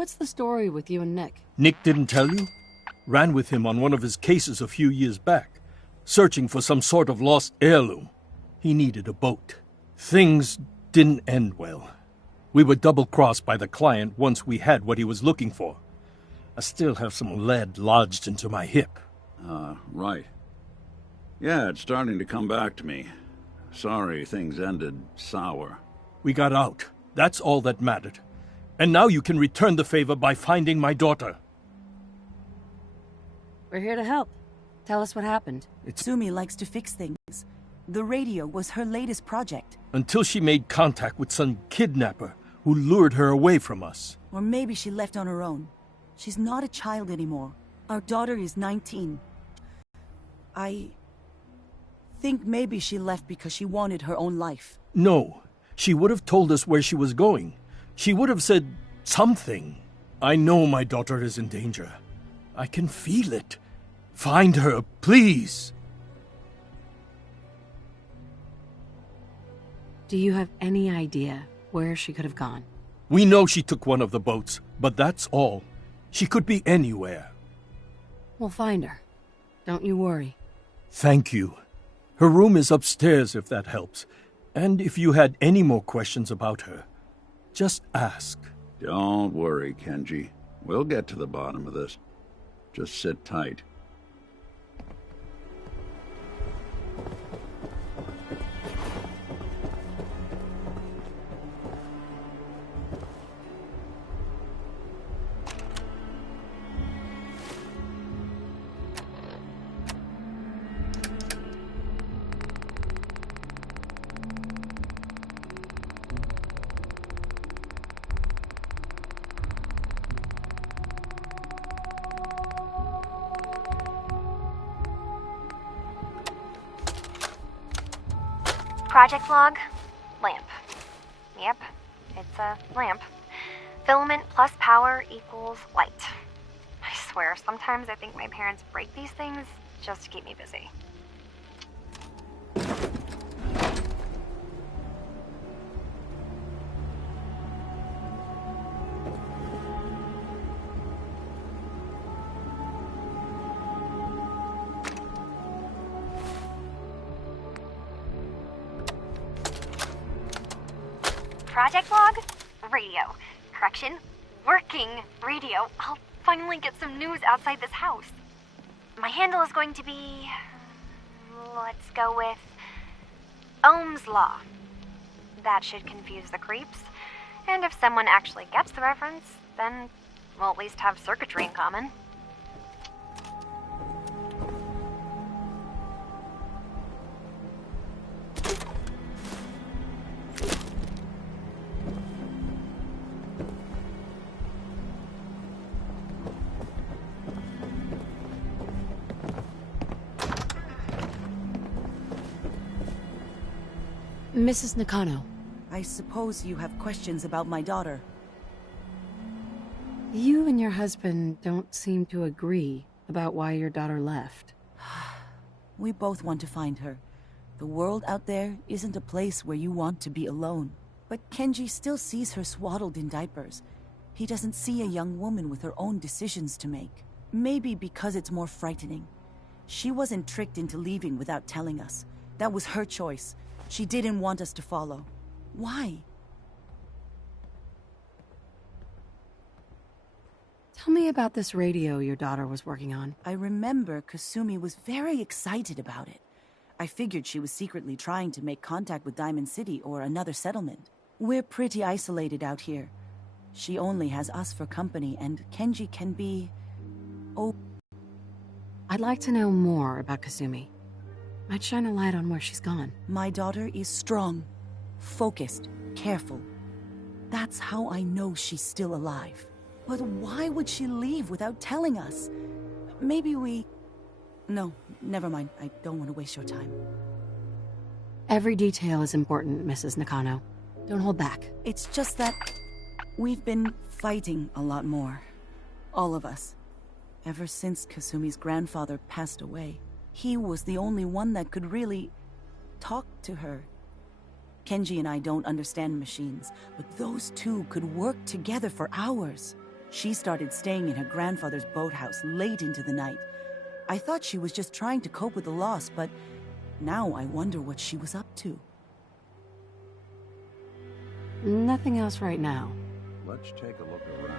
What's the story with you and Nick? Nick didn't tell you? Ran with him on one of his cases a few years back, searching for some sort of lost heirloom. He needed a boat. Things didn't end well. We were double-crossed by the client once we had what he was looking for. I still have some lead lodged into my hip. Right. Yeah, it's starting to come back to me. Sorry things ended sour. We got out. That's all that mattered. And now you can return the favor by finding my daughter. We're here to help. Tell us what happened. Sumi likes to fix things. The radio was her latest project. Until she made contact with some kidnapper who lured her away from us. Or maybe she left on her own. She's not a child anymore. Our daughter is 19. I think maybe she left because she wanted her own life. No. She would have told us where she was going. She would have said something. I know my daughter is in danger. I can feel it. Find her, please. Do you have any idea where she could have gone? We know she took one of the boats, but that's all. She could be anywhere. We'll find her. Don't you worry. Thank you. Her room is upstairs if that helps. And if you had any more questions about her, just ask. Don't worry, Kenji. We'll get to the bottom of this. Just sit tight. Project log, lamp. Yep, it's a lamp. Filament plus power equals light. I swear, sometimes I think my parents break these things just to keep me busy. Project log? Radio. Correction, working radio. I'll finally get some news outside this house. My handle is going to be... let's go with... Ohm's Law. That should confuse the creeps. And if someone actually gets the reference, then we'll at least have circuitry in common. Mrs. Nakano. I suppose you have questions about my daughter. You and your husband don't seem to agree about why your daughter left. We both want to find her. The world out there isn't a place where you want to be alone. But Kenji still sees her swaddled in diapers. He doesn't see a young woman with her own decisions to make. Maybe because it's more frightening. She wasn't tricked into leaving without telling us. That was her choice. She didn't want us to follow. Why? Tell me about this radio your daughter was working on. I remember Kasumi was very excited about it. I figured she was secretly trying to make contact with Diamond City or another settlement. We're pretty isolated out here. She only has us for company, and Kenji can be... oh... I'd like to know more about Kasumi. Might shine a light on where she's gone. My daughter is strong, focused, careful. That's how I know she's still alive. But why would she leave without telling us? Maybe we... No, never mind. I don't want to waste your time. Every detail is important, Mrs. Nakano. Don't hold back. It's just that we've been fighting a lot more. All of us. Ever since Kasumi's grandfather passed away. He was the only one that could really talk to her. Kenji and I don't understand machines, but those two could work together for hours. She started staying in her grandfather's boathouse late into the night. I thought she was just trying to cope with the loss, but now I wonder what she was up to. Nothing else right now. Let's take a look around.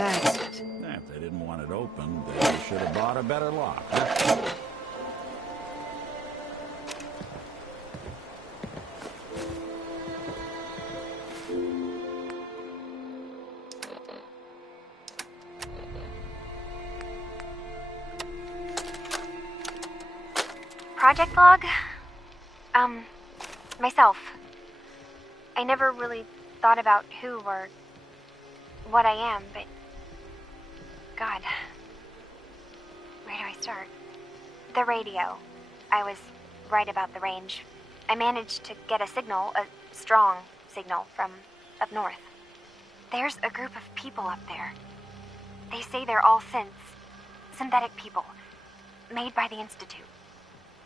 That's it. If they didn't want it open, they should have bought a better lock. Huh? Project log? Myself. I never really thought about who or what I am, but God, where do I start? The radio. I was right about the range. I managed to get a signal, a strong signal, from up north. There's a group of people up there. They say they're all synthetic people, made by the Institute.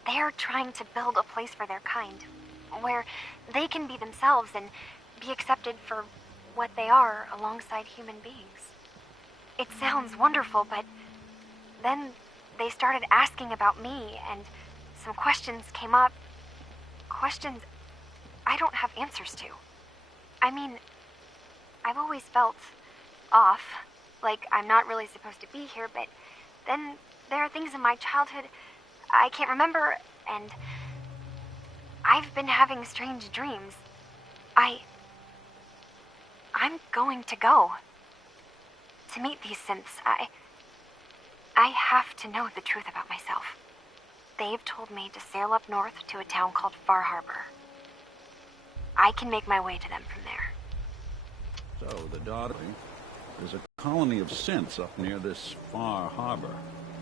They're trying to build a place for their kind, where they can be themselves and be accepted for what they are alongside human beings. It sounds wonderful, but then they started asking about me, and some questions came up. Questions I don't have answers to. I mean, I've always felt off, like I'm not really supposed to be here, but then there are things in my childhood I can't remember, and I've been having strange dreams. I'm going to go to meet these synths. I have to know the truth about myself. They've told me to sail up north to a town called Far Harbor. I can make my way to them from there. So, the daughter... There's a colony of synths up near this Far Harbor.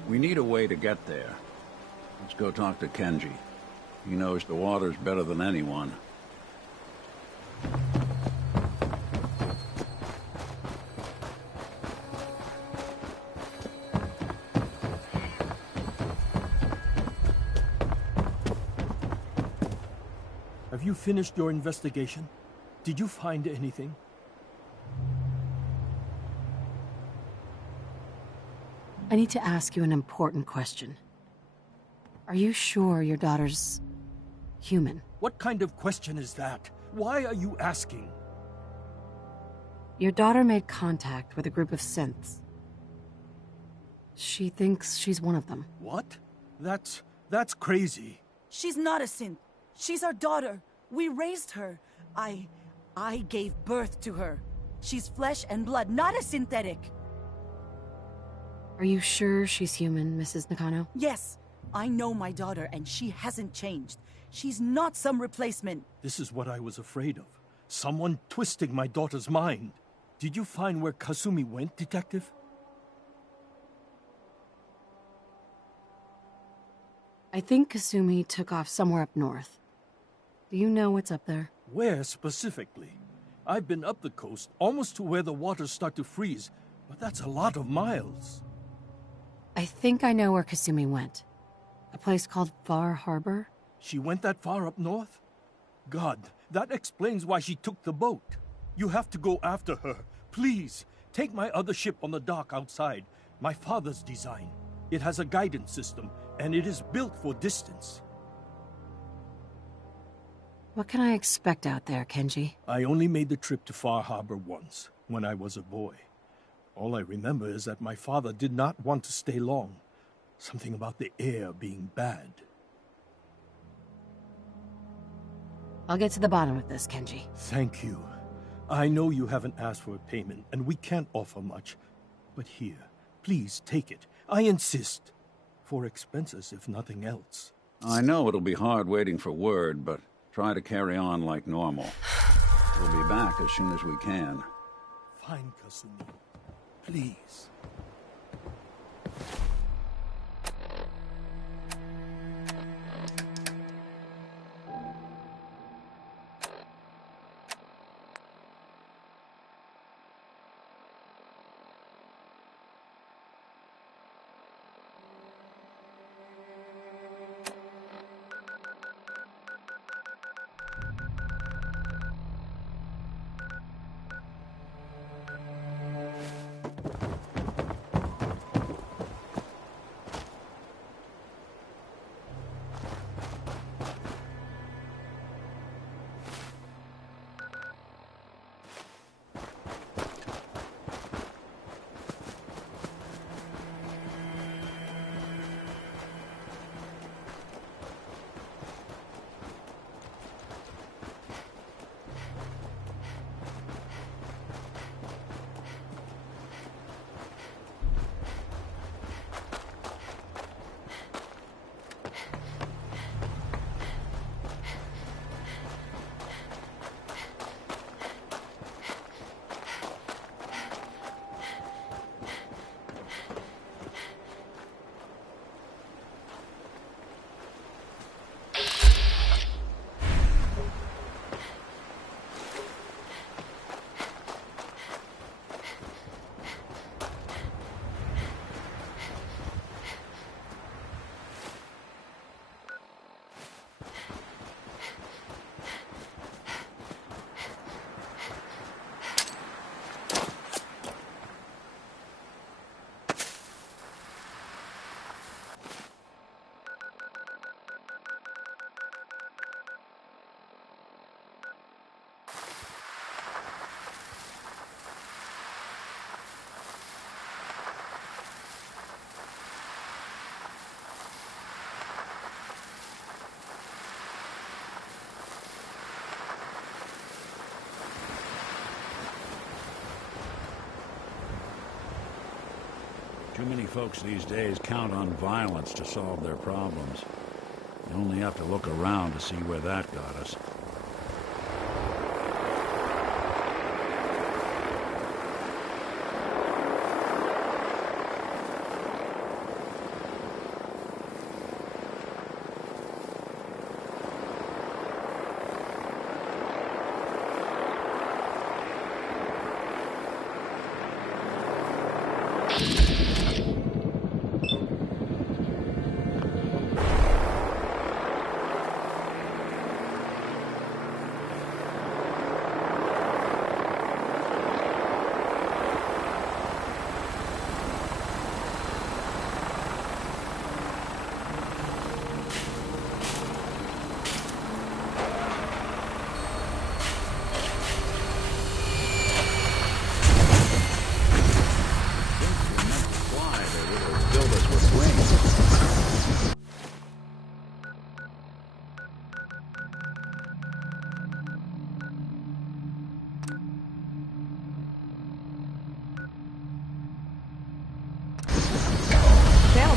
We need a way to get there. Let's go talk to Kenji. He knows the waters better than anyone. Have you finished your investigation? Did you find anything? I need to ask you an important question. Are you sure your daughter's human? What kind of question is that? Why are you asking? Your daughter made contact with a group of synths. She thinks she's one of them. What? That's crazy. She's not a synth. She's our daughter. We raised her. I gave birth to her. She's flesh and blood, not a synthetic. Are you sure she's human, Mrs. Nakano? Yes, I know my daughter, and she hasn't changed. She's not some replacement. This is what I was afraid of. Someone twisting my daughter's mind. Did you find where Kasumi went, Detective? I think Kasumi took off somewhere up north. Do you know what's up there? Where specifically? I've been up the coast, almost to where the waters start to freeze, but that's a lot of miles. I think I know where Kasumi went. A place called Far Harbor? She went that far up north? God, that explains why she took the boat. You have to go after her. Please, take my other ship on the dock outside. My father's design. It has a guidance system, and it is built for distance. What can I expect out there, Kenji? I only made the trip to Far Harbor once, when I was a boy. All I remember is that my father did not want to stay long. Something about the air being bad. I'll get to the bottom of this, Kenji. Thank you. I know you haven't asked for a payment, and we can't offer much. But here, please take it. I insist. For expenses, if nothing else. I know it'll be hard waiting for word, but try to carry on like normal. We'll be back as soon as we can. Fine, Kasumi. Please. Too many folks these days count on violence to solve their problems. You only have to look around to see where that got us.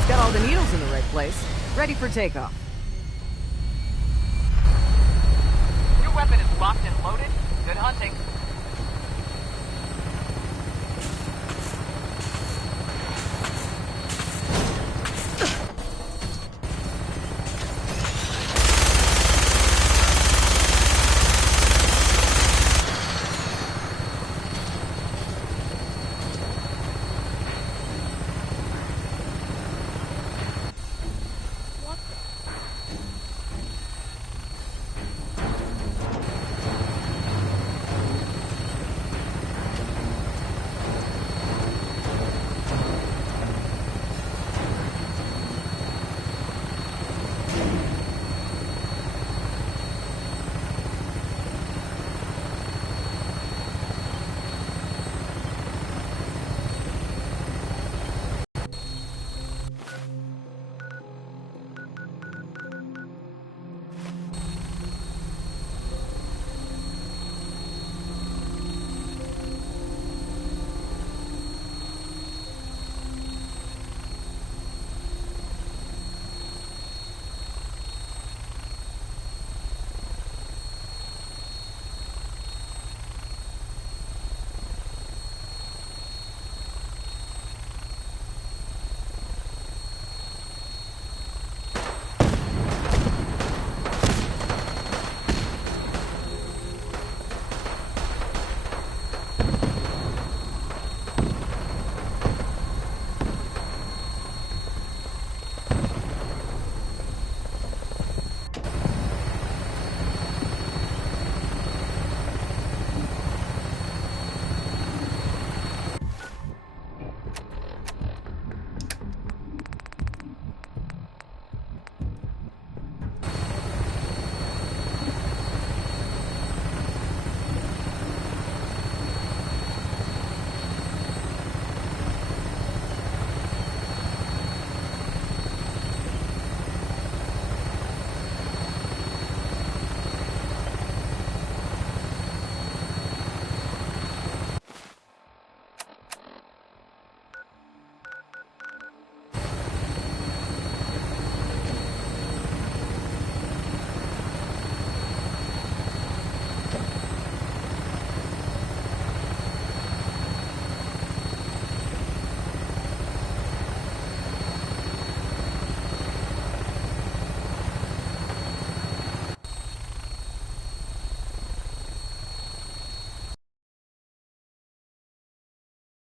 got all the needles in the right place. Ready for takeoff. Your weapon is locked and loaded. Good hunting.